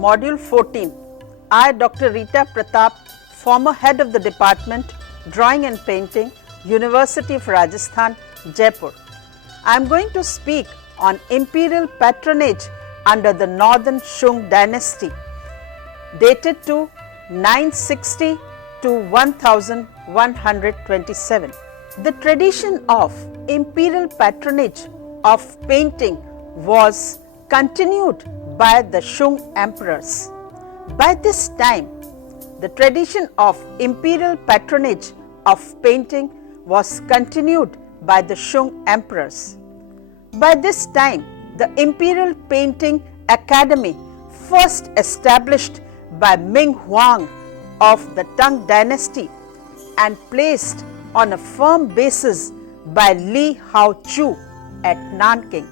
Module 14. I, Dr. Rita Pratap, former head of the Department, Drawing and Painting, University of Rajasthan, Jaipur. I am going to speak on Imperial Patronage under the Northern Shung Dynasty, dated to 960 to 1127. The tradition of imperial patronage of painting was continued by the Shung emperors. By this time, the tradition of imperial patronage of painting was continued by the Shung emperors. By this time, the Imperial Painting Academy, first established by Ming Huang of the Tang Dynasty and placed on a firm basis by Li Hao Chu at Nanking,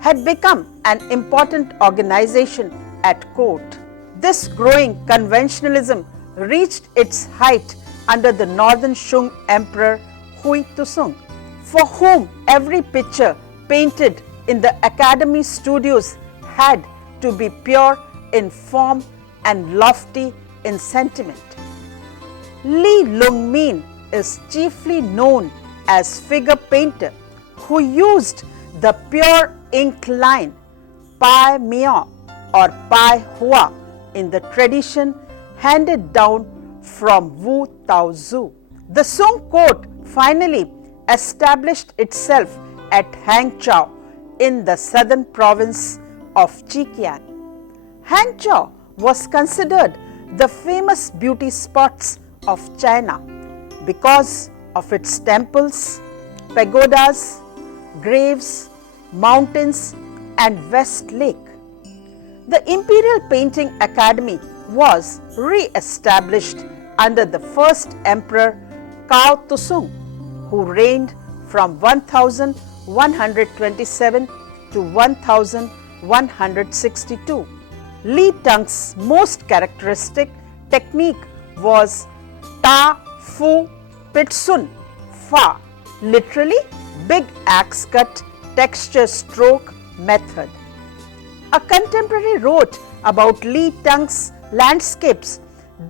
had become an important organization at court. This growing conventionalism reached its height under the Northern Shung Emperor Hui Tusung, for whom every picture painted in the Academy studios had to be pure in form and lofty in sentiment. Li Lungmin is chiefly known as figure painter who used the pure ink line Pai Mio or Pai Hua in the tradition handed down from Wu Taozu. The Song court finally established itself at Hangzhou in the southern province of Zhejiang. Hangzhou was considered the famous beauty spots of China because of its temples, pagodas, graves, mountains, and West Lake. The Imperial Painting Academy was re-established under the first emperor Cao Tusung, who reigned from 1127 to 1162. Li Tang's most characteristic technique was Ta Fu Pitsun Fa, literally big axe cut texture stroke method. A contemporary wrote about Li Tang's landscapes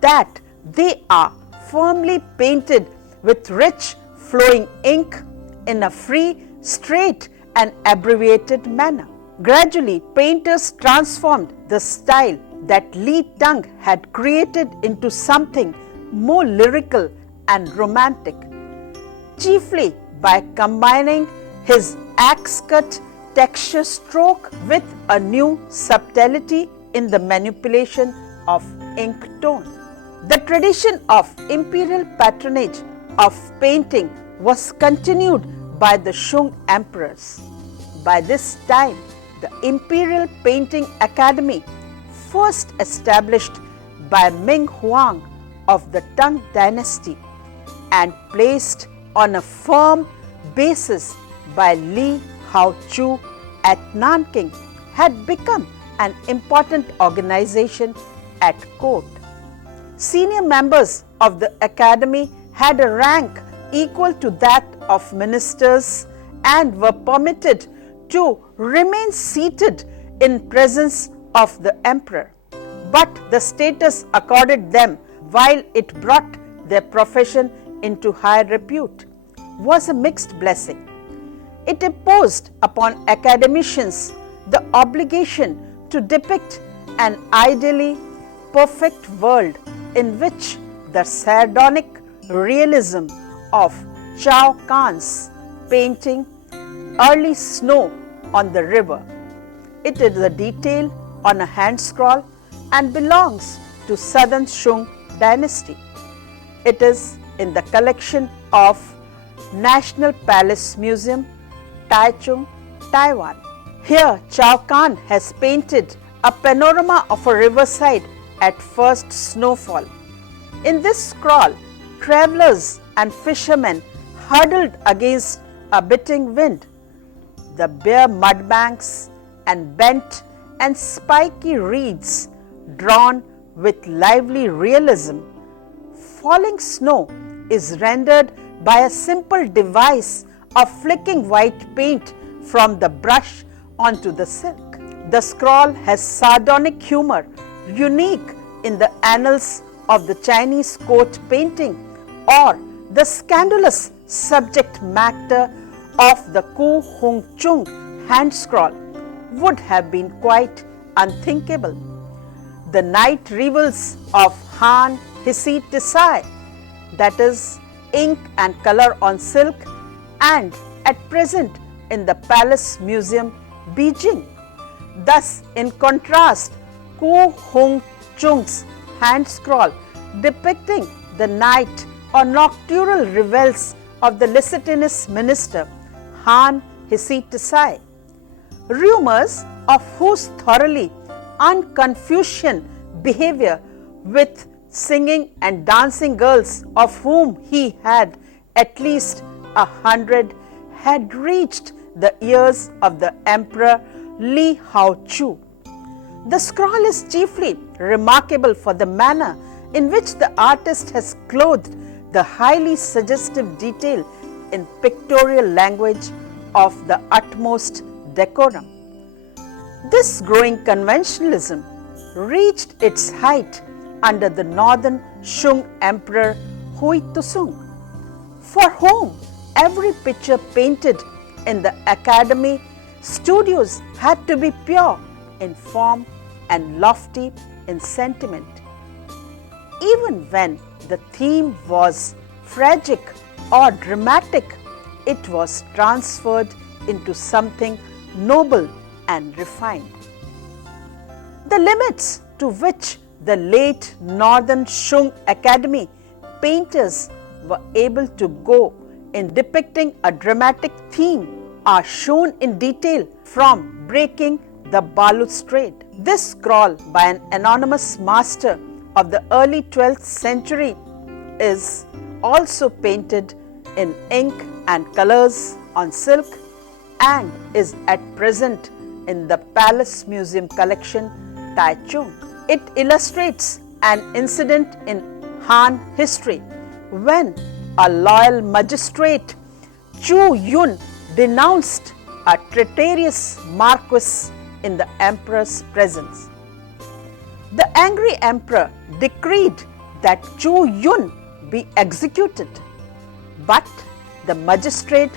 that they are firmly painted with rich flowing ink in a free, straight and abbreviated manner. Gradually, painters transformed the style that Li Tang had created into something more lyrical and romantic, chiefly by combining his axe-cut texture stroke with a new subtlety in the manipulation of ink tone. The tradition of imperial patronage of painting was continued by the Shung emperors. By this time, the Imperial Painting Academy, first established by Ming Huang of the Tang Dynasty and placed on a firm basis by Li Hao Chu at Nanking, had become an important organization at court. Senior members of the academy had a rank equal to that of ministers and were permitted to remain seated in presence of the emperor. But the status accorded them, while it brought their profession into high repute, was a mixed blessing. It imposed upon academicians the obligation to depict an ideally perfect world in which the sardonic realism of Chao Kan's painting Early Snow on the River. It is a detail on a hand scroll and belongs to Southern Shung Dynasty. It is in the collection of National Palace Museum, Taichung, Taiwan. Here, Chao Kan has painted a panorama of a riverside at first snowfall. In this scroll, travelers and fishermen huddled against a biting wind. The bare mud banks and bent and spiky reeds drawn with lively realism. Falling snow is rendered by a simple device of flicking white paint from the brush onto the silk. The scroll has sardonic humor unique in the annals of the Chinese court painting, or the scandalous subject matter of the Ku Hung Chung hand scroll would have been quite unthinkable. The night revels of Han Hisi Tisai, that is, ink and color on silk, and at present in the Palace Museum, Beijing. Thus, in contrast, Ku Hung Chung's hand scroll depicting the night or nocturnal revels of the licentious minister Han Hisi Tisai, rumors of whose thoroughly un-Confucian behavior with singing and dancing girls, of whom he had at least 100, had reached the ears of the Emperor Li Hao-chu. The scroll is chiefly remarkable for the manner in which the artist has clothed the highly suggestive detail in pictorial language of the utmost decorum. This growing conventionalism reached its height under the northern Shung Emperor Hui Tusung, for whom every picture painted in the academy studios had to be pure in form and lofty in sentiment. Even when the theme was tragic or dramatic, it was transferred into something noble and refined. The limits to which the late Northern Shung Academy painters were able to go in depicting a dramatic theme are shown in detail from Breaking the Balustrade. This scroll by an anonymous master of the early 12th century is also painted in ink and colors on silk and is at present in the Palace Museum collection, Taichung. It illustrates an incident in Han history when a loyal magistrate, Chu Yun, denounced a traitorous marquis in the emperor's presence. The angry emperor decreed that Chu Yun be executed, but the magistrate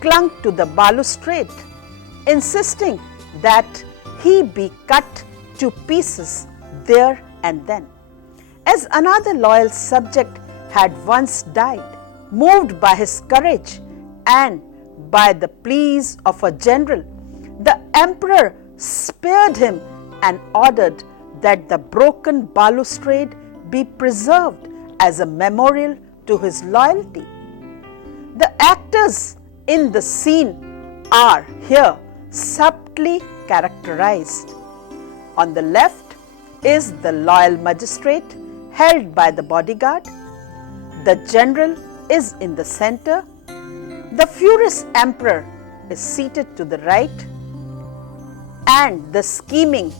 clung to the balustrade, insisting that he be cut to pieces there and then. As another loyal subject had once died, moved by his courage and by the pleas of a general, the emperor spared him and ordered that the broken balustrade be preserved as a memorial to his loyalty. The actors in the scene are here subtly characterized. On the left is the loyal magistrate held by the bodyguard. The general is in the center. The furious emperor is seated to the right, and the scheming,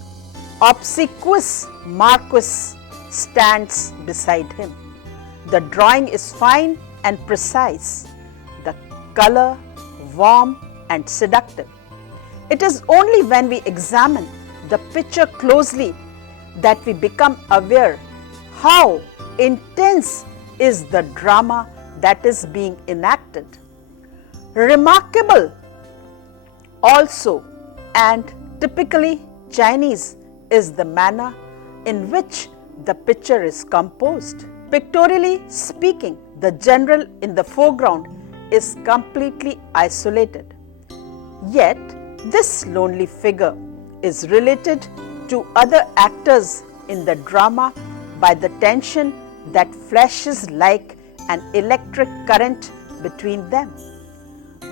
obsequious marquis stands beside him. The drawing is fine and precise, the color warm and seductive. It is only when we examine the picture closely that we become aware how intense is the drama that is being enacted. Remarkable also and typically Chinese is the manner in which the picture is composed. Pictorially speaking, the general in the foreground is completely isolated. Yet, this lonely figure is related to other actors in the drama by the tension that flashes like an electric current between them,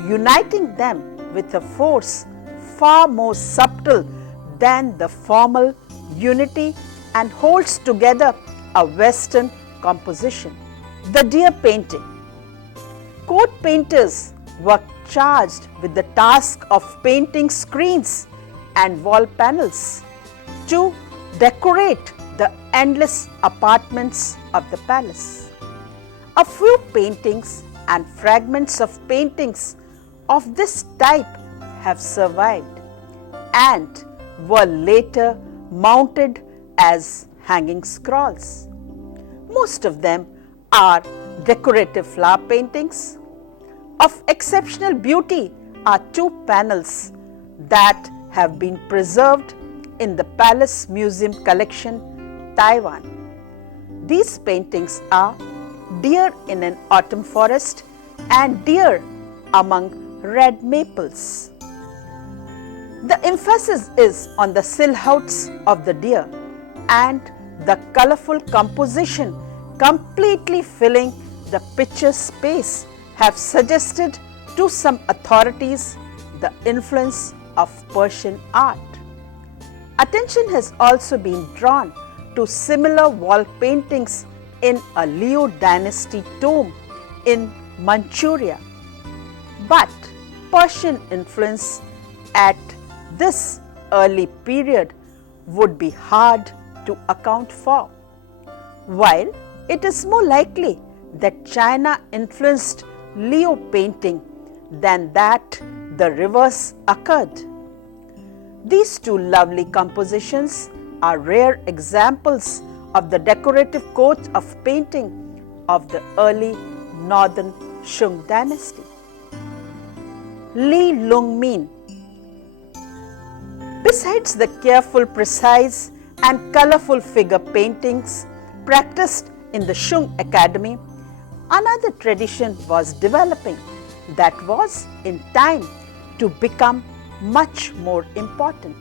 uniting them with a force far more subtle than the formal unity and holds together a Western composition. The deer painting. Court painters were charged with the task of painting screens and wall panels to decorate the endless apartments of the palace. A few paintings and fragments of paintings of this type have survived and were later mounted as hanging scrolls. Most of them are decorative flower paintings. Of exceptional beauty are two panels that have been preserved in the Palace Museum collection, Taiwan. These paintings are Deer in an Autumn Forest and Deer among Red Maples. The emphasis is on the silhouettes of the deer and the colorful composition completely filling the picture space have suggested to some authorities the influence of Persian art. Attention has also been drawn to similar wall paintings in a Liu Dynasty tomb in Manchuria. But Persian influence at this early period would be hard to account for, while it is more likely that China influenced Liu painting than that the reverse occurred. These two lovely compositions are rare examples of the decorative coat of painting of the early northern Shung dynasty. Li Lung Min. Besides the careful, precise and colorful figure paintings practiced in the Shung Academy, another tradition was developing that was in time to become much more important.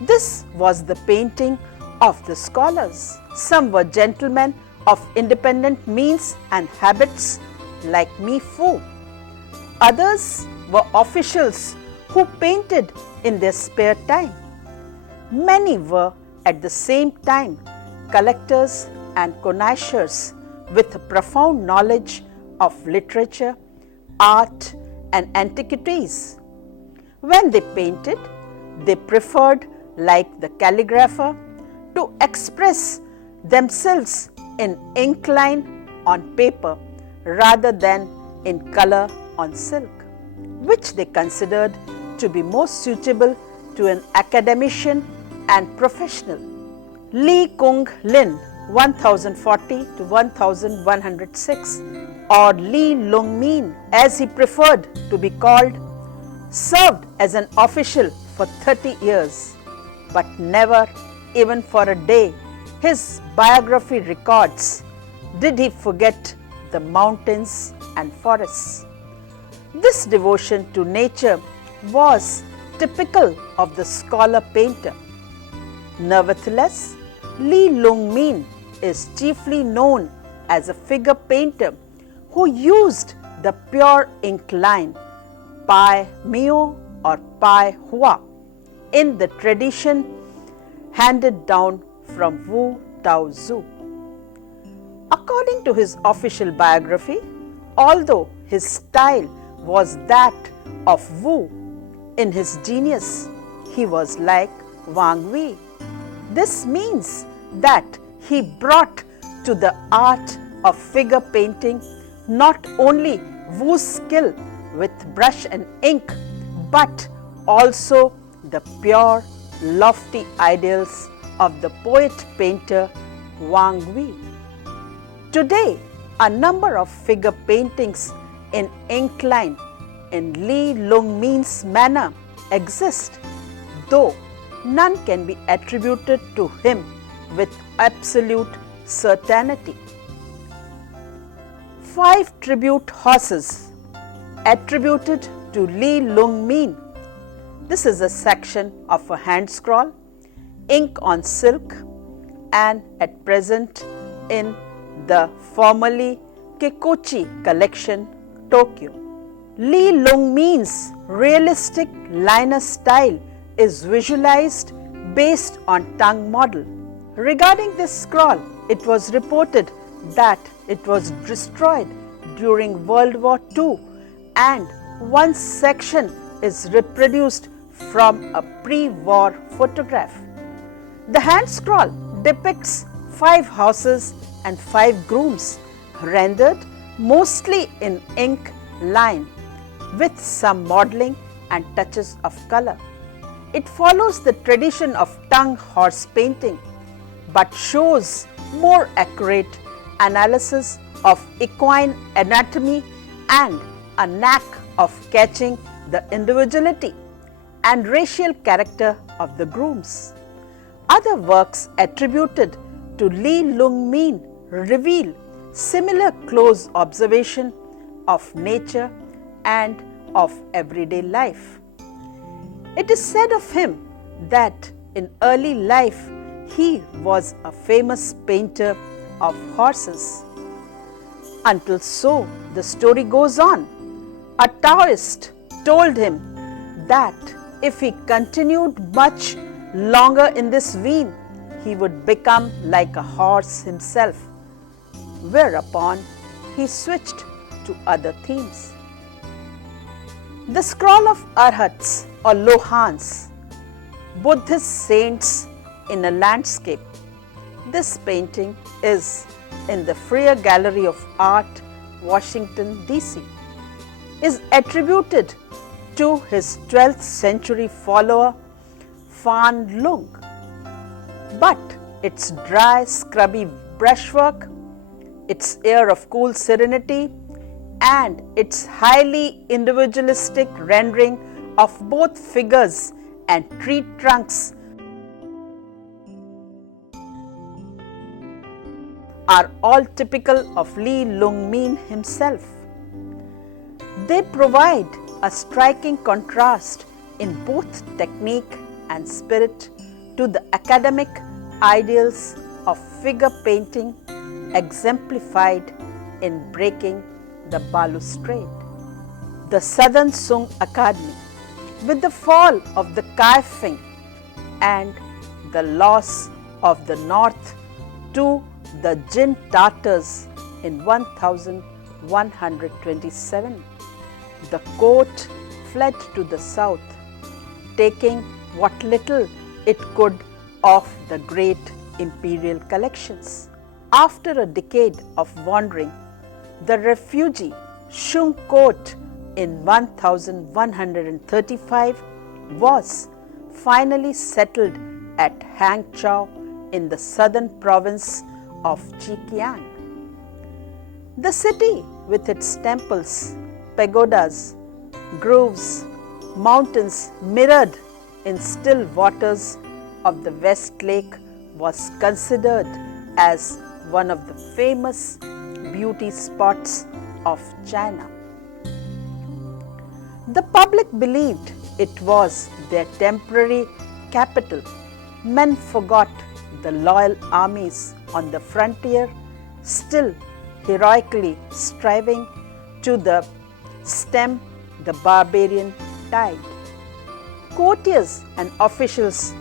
This was the painting of the scholars. Some were gentlemen of independent means and habits like Mi Fu. Others were officials who painted in their spare time. Many were at the same time collectors and connoisseurs with a profound knowledge of literature, art and antiquities. When they painted, they preferred, like the calligrapher, to express themselves in ink line on paper rather than in color on silk, which they considered to be more suitable to an academician and professional. Li Kung Lin 1040 to 1106 or Li Lung Min as he preferred to be called, served as an official for 30 years, but never even for a day, his biography records, did he forget the mountains and forests. This devotion to nature was typical of the scholar painter. Nevertheless, Li Lung Min is chiefly known as a figure painter who used the pure ink line Pai Mio or Pai Hua in the tradition handed down from Wu Tao Zu. According to his official biography, although his style was that of Wu, in his genius he was like Wang Wei. This means that he brought to the art of figure painting not only Wu's skill with brush and ink, but also the pure, lofty ideals of the poet-painter Wang Wei. Today, a number of figure paintings in ink line in Li Lung Min's manner exist, though none can be attributed to him with absolute certainty. 5 tribute horses attributed to Li Lung Min. This is a section of a hand scroll, ink on silk, and at present in the formerly Kikuchi collection, Tokyo. Li Lung Min's realistic liner style is visualized based on tongue model. Regarding this scroll, it was reported that it was destroyed during World War II and one section is reproduced from a pre-war photograph. The hand scroll depicts 5 horses and 5 grooms rendered mostly in ink line with some modeling and touches of color. It follows the tradition of tongue horse painting but shows more accurate analysis of equine anatomy and a knack of catching the individuality and racial character of the grooms. Other works attributed to Li Lung Min reveal similar close observation of nature and of everyday life. It is said of him that in early life he was a famous painter of horses. Until so, the story goes on, a Taoist told him that if he continued much longer in this vein, he would become like a horse himself, whereupon he switched to other themes. The scroll of Arhats or Lohans, Buddhist saints in a landscape. This painting is in the Freer Gallery of Art, Washington, D.C. is attributed to his 12th century follower Fan Lung. But its dry, scrubby brushwork, its air of cool serenity, and its highly individualistic rendering of both figures and tree trunks are all typical of Li Lung Min himself. They provide a striking contrast in both technique and spirit to the academic ideals of figure painting exemplified in breaking the balustrade. The Southern Sung Academy, with the fall of the Kaifeng and the loss of the north to the Jin Tatars in 1127, the court fled to the south, taking what little it could of the great imperial collections. After a decade of wandering, the refugee Shung court in 1135 was finally settled at Hangzhou in the southern province of Zhejiang. The city, with its temples, pagodas, groves, mountains mirrored in still waters of the West Lake, was considered as one of the famous beauty spots of China. The public believed it was their temporary capital. Men forgot the loyal armies on the frontier, still heroically striving to stem the barbarian tide. Courtiers and officials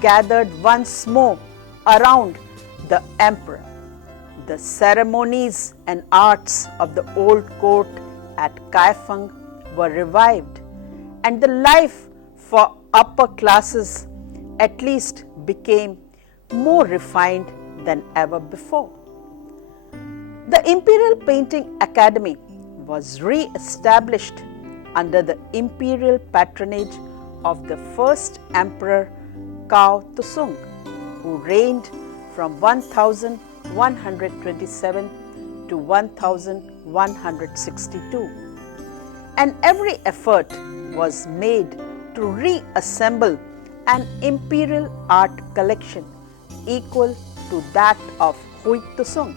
gathered once more around the emperor. The ceremonies and arts of the old court at Kaifeng were revived, and the life for upper classes at least became more refined than ever before. The Imperial Painting Academy was re-established under the imperial patronage of the first emperor Cao Tusung, who reigned from 1127 to 1162, and every effort was made to reassemble an imperial art collection equal to that of Hui Tusung,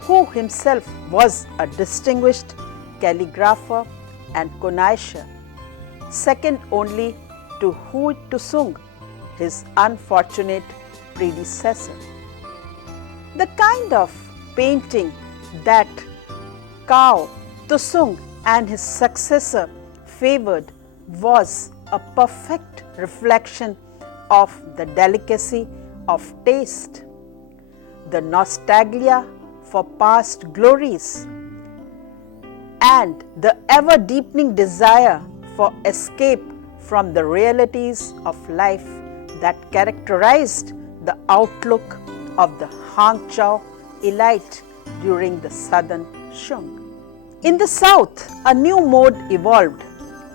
who himself was a distinguished calligrapher and connoisseur, second only to Hui Tusung, his unfortunate predecessor. The kind of painting that Cao Tusung and his successor favored was a perfect reflection of the delicacy of taste, the nostalgia for past glories, and the ever-deepening desire for escape from the realities of life that characterized the outlook of the Hangzhou elite during the Southern Shung. In the south, a new mode evolved,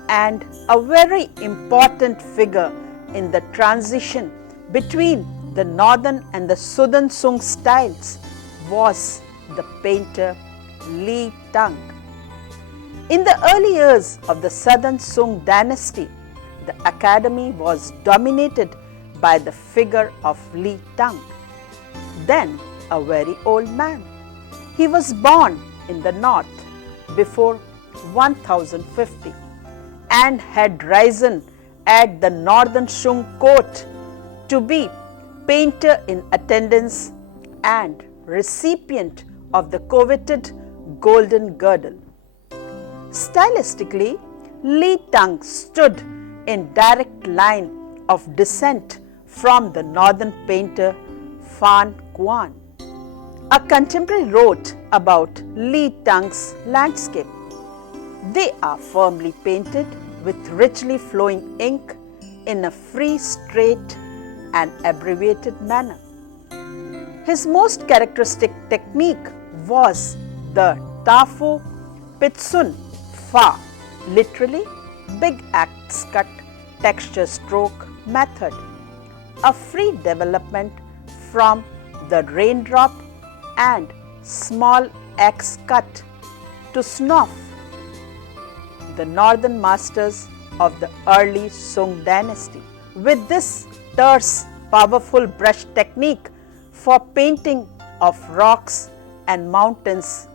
and a very important figure in the transition between the northern and the southern Sung styles was the painter Li Tang. In the early years of the southern Sung dynasty, the academy was dominated by the figure of Li Tang, then a very old man. He was born in the north before 1050 and had risen at the northern Sung court to be painter in attendance and recipient of the coveted golden girdle. Stylistically, Li Tang stood in direct line of descent from the northern painter Fan Quan. A contemporary wrote about Li Tang's landscape. They are firmly painted with richly flowing ink in a free, straight and abbreviated manner. His most characteristic technique was the Tafu Pitsun Fa, literally big axe cut texture stroke method, a free development from the raindrop and small axe cut to snuff, the northern masters of the early Sung dynasty. With this terse, powerful brush technique for painting of rocks and mountains,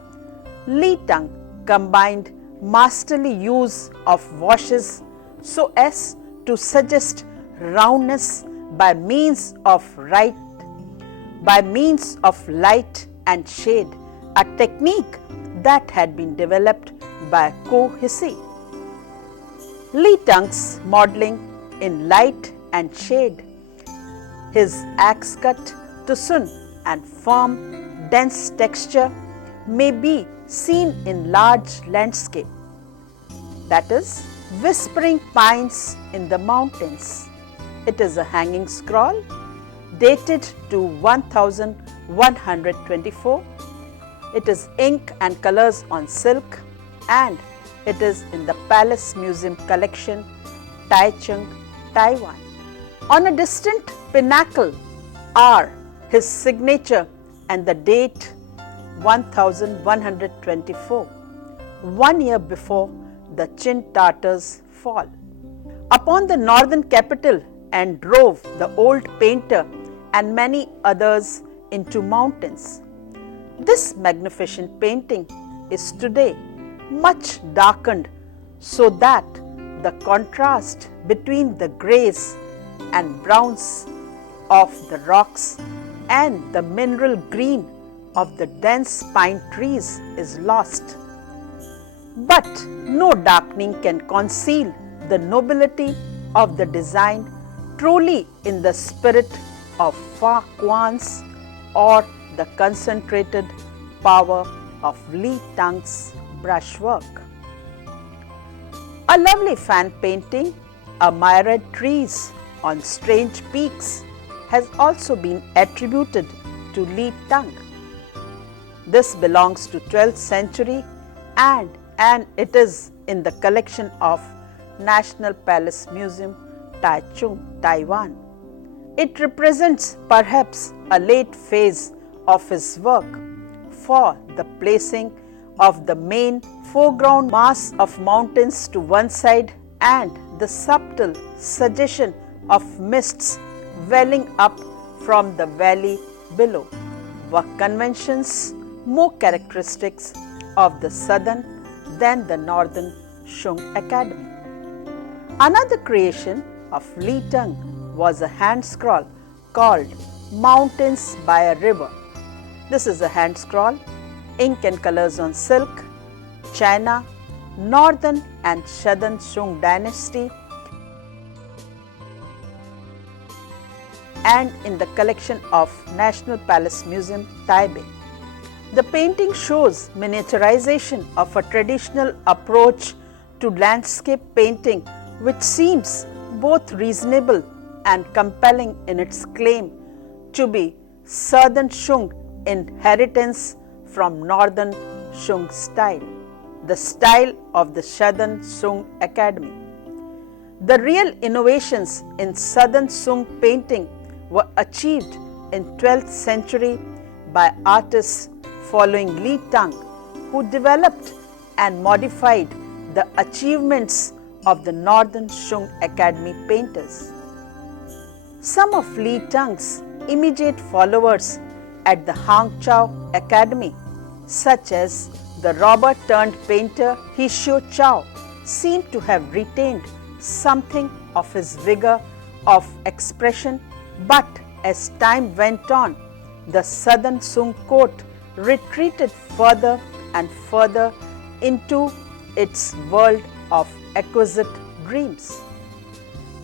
Li Tang combined masterly use of washes so as to suggest roundness by means of light and shade, a technique that had been developed by Ko Hsi. Li Tang's modeling in light and shade, his axe cut to sun and firm, dense texture may be seen in large landscape, that is, whispering pines in the mountains. It is a hanging scroll dated to 1124. It is ink and colors on silk and it is in the Palace Museum collection, Taichung, Taiwan. On a distant pinnacle are his signature and the date 1124, 1 year before the Chin Tartars' fall, upon the northern capital and drove the old painter and many others into mountains. This magnificent painting is today much darkened so that the contrast between the greys and browns of the rocks and the mineral green of the dense pine trees is lost. But no darkening can conceal the nobility of the design truly in the spirit of Fa Quan's or the concentrated power of Li Tang's brushwork. A lovely fan painting, a myriad trees on strange peaks, has also been attributed to Li Tang. This belongs to 12th century and it is in the collection of National Palace Museum, Taichung, Taiwan. It represents perhaps a late phase of his work, for the placing of the main foreground mass of mountains to one side and the subtle suggestion of mists welling up from the valley below were conventions more characteristics of the southern than the northern Sung Academy. Another creation of Li Tang was a hand scroll called Mountains by a River. This is a hand scroll, ink and colors on silk, China, northern and southern Sung dynasty, and in the collection of National Palace Museum, Taipei. The painting shows miniaturization of a traditional approach to landscape painting which seems both reasonable and compelling in its claim to be Southern Sung inheritance from Northern Sung style, the style of the Southern Sung Academy. The real innovations in Southern Sung painting were achieved in 12th century by artists following Li Tang, who developed and modified the achievements of the Northern Shung Academy painters. Some of Li Tang's immediate followers at the Hangzhou Academy, such as the robber-turned-painter Hsiao Chao, seem to have retained something of his vigor of expression, but as time went on, the Southern Sung court retreated further and further into its world of exquisite dreams.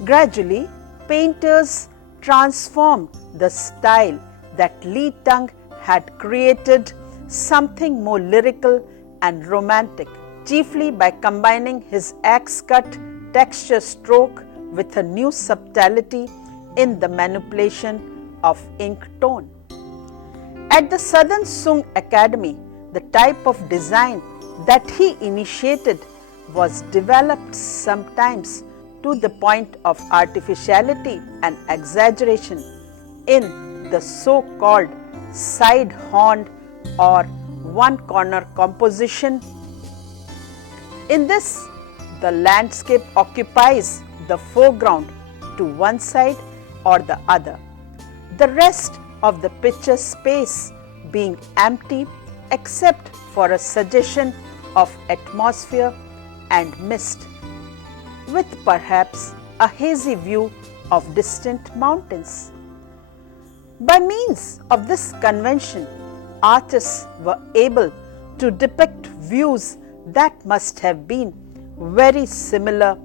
Gradually, painters transformed the style that Li Tang had created something more lyrical and romantic, chiefly by combining his axe-cut texture stroke with a new subtlety in the manipulation of ink tone. At the Southern Sung Academy, the type of design that he initiated was developed sometimes to the point of artificiality and exaggeration in the so-called side-horned or one-corner composition. In this, the landscape occupies the foreground to one side or the other, the rest of the picture space being empty except for a suggestion of atmosphere and mist, with perhaps a hazy view of distant mountains. By means of this convention, artists were able to depict views that must have been very similar,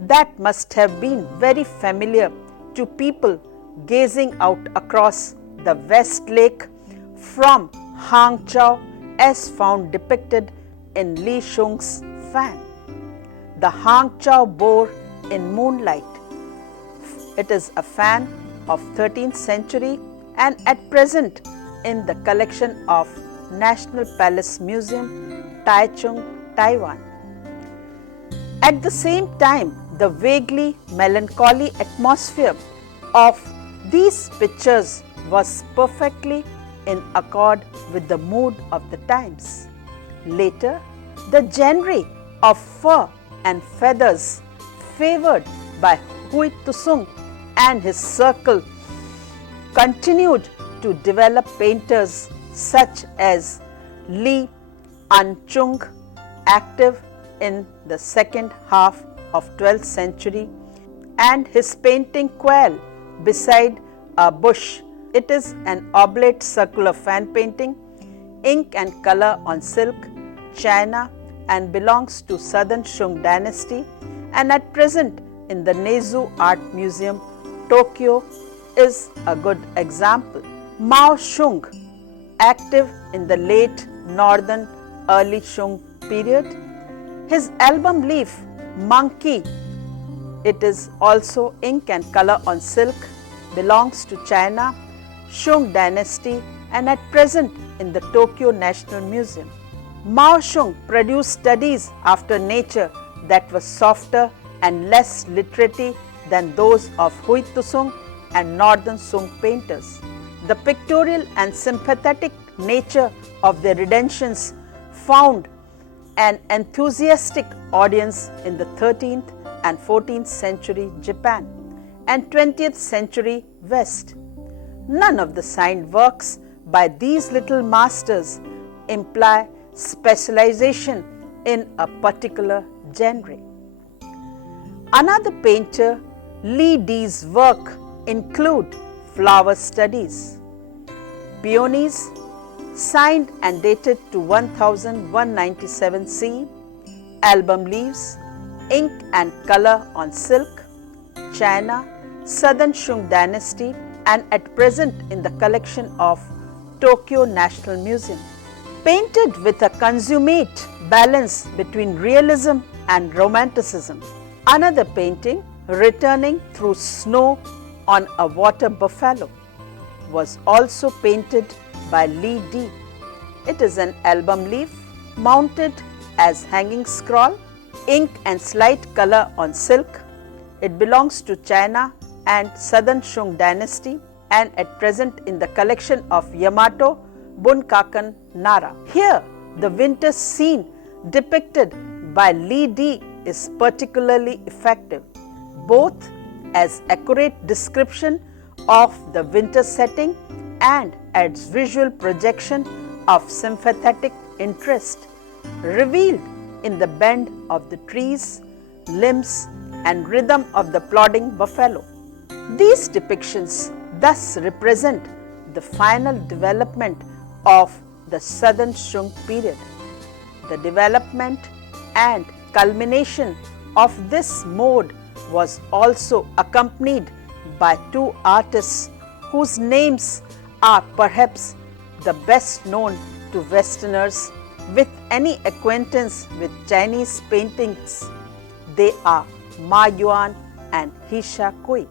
that must have been very familiar to people gazing out across the West Lake from Hangzhou, as found depicted in Li Shung's fan. The Hangzhou boar in moonlight. It is a fan of 13th century and at present in the collection of National Palace Museum, Taichung, Taiwan. At the same time, the vaguely melancholy atmosphere of these pictures was perfectly in accord with the mood of the times. Later, the genre of fur and feathers favored by Hui Tusung and his circle continued to develop painters such as Li Anchung, active in the second half of 12th century, and his painting Quail beside a bush. It is an oblate circular fan painting, ink and color on silk, China, and belongs to Southern Shung Dynasty, and at present in the Neizu Art Museum, Tokyo, is a good example. Mao Shung, active in the late Northern Early Shung period. His album leaf, Monkey, it is also ink and color on silk, belongs to China, Shung Dynasty, and at present in the Tokyo National Museum. Mao Shung produced studies after nature that were softer and less literary than those of Hui Tusung and Northern Sung painters. The pictorial and sympathetic nature of their renditions found an enthusiastic audience in the 13th and 14th century Japan and 20th century West. None of the signed works by these little masters imply specialization in a particular genre. Another painter, Li Di's work include flower studies, peonies, signed and dated to 1197 CE, album leaves, ink and color on silk, China, Southern Shung Dynasty, and at present in the collection of Tokyo National Museum. Painted with a consummate balance between realism and romanticism. Another painting, Returning Through Snow on a Water Buffalo, was also painted by Li Di. It is an album leaf mounted as hanging scroll, ink and slight color on silk. It belongs to China and Southern Shung Dynasty and at present in the collection of Yamato Bunkakan Nara. Here, the winter scene depicted by Lee D is particularly effective, both as accurate description of the winter setting and as visual projection of sympathetic interest revealed in the bend of the trees, limbs and rhythm of the plodding buffalo. These depictions thus represent the final development of the Southern Shung period. The development and culmination of this mode was also accompanied by two artists whose names are perhaps the best known to Westerners with any acquaintance with Chinese paintings. They are Ma Yuan and He Sha Kui.